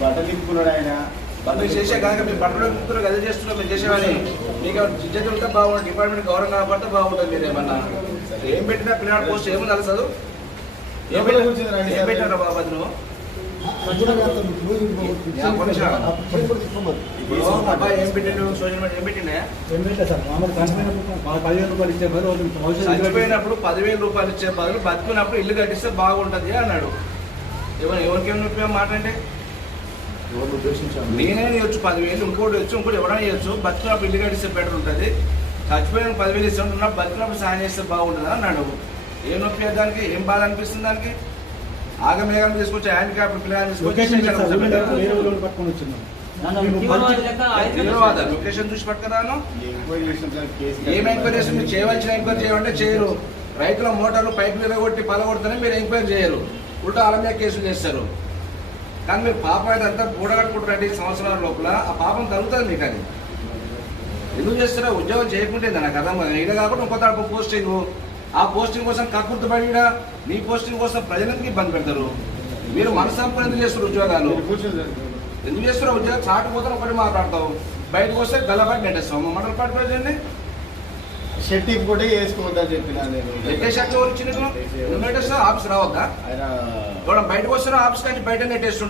బట్టలు ఇప్పుకున్నాడు. ఆయన మీరు చేసే మీరు చేస్తున్నారు చేసేవాని మీకు ఇజ్జత్ ఉంటే బాగుంటుంది డిపార్ట్మెంట్ గౌరవం బాగుంటుంది మీరు ఏమన్నా. ఏం పెట్టినా పిల్లల పోస్ట్ అలసదు ఏం ఏం బాబు నువ్వు? ఏం పెట్టిండు సోషల్ మీడియా పెట్టిండే? చనిపోయినప్పుడు పదివేల రూపాయలు ఇచ్చే బదులు బతుకున్నప్పుడు ఇల్లు కట్టిస్తే బాగుంటది అన్నాడు. ఎవరు ఎవరికేం నొప్పి మాట అంటే నేనే ఇవ్వచ్చు పదివేలు ఇంకోటి ఇవ్వచ్చు ఇంకోటి ఎవరైనా ఇవ్వచ్చు బతుకున్నప్పుడు ఇల్లు కట్టిస్తే బెటర్ ఉంటుంది. చచ్చిపోయిన పదివేలు ఇస్తే ఉంటున్నా బతుకున్నప్పుడు సాయం చేస్తే బాగుంటుంది అన్నాడు. ఏం నొప్పి దానికి ఏం బాధ అనిపిస్తుంది దానికి? ఆగమేఘం తీసుకొచ్చి పిల్లలు లొకేషన్ తీసుకొచ్చి లొకేషన్ చూసి పట్టుకున్నాను ఏం ఎంక్వైరీ చేసి మీరు చేయవలసిన ఎంక్వైరీ చేయాలంటే చేయరు. రైతుల మోటార్లు పైపులు విరగొట్టి పలగొడితేనే మీరు ఎంక్వైరీ చేయరు. ఉల్టా అల మీద కేసులు చేస్తారు. కానీ మీరు పాపం అయితే అంతా ఈ సంవత్సరాల లోపల. ఆ పాపం తగ్గుతుంది మీకు అది. ఎందుకు చేస్తారో ఉద్యోగం చేయకుంటే నాకు అర్థం కాదు. ఇది కాకుండా దాంట్లో పోస్టింగ్. ఆ పోస్టింగ్ కోసం కక్కుర్తిపడి నీ పోస్టింగ్ కోసం ప్రజలకు ఇబ్బంది పెడతారు. మీరు మనసంపూర్ణ ఎందుకు చేస్తారు ఉద్యోగాలు? ఎందుకు చేస్తున్నావు ఉద్యోగం చాటు పోతే ఒకటి మాట్లాడతావు బయటకు వస్తే గల్లబడి నెట్టేస్తావు మండల పాటు ప్రజల్ని షర్ట్ ఇప్పుకుంటే వేసుకోవద్దని చెప్పిన నేను. నెట్టేసాక ఎవరు ఇచ్చిన నువ్వు నెట్టేస్తావు ఆఫీస్ రావద్దా? ఆయన కూడా బయటకు వస్తున్నా ఆఫీస్ కానీ బయట నెట్టేస్తుంటావు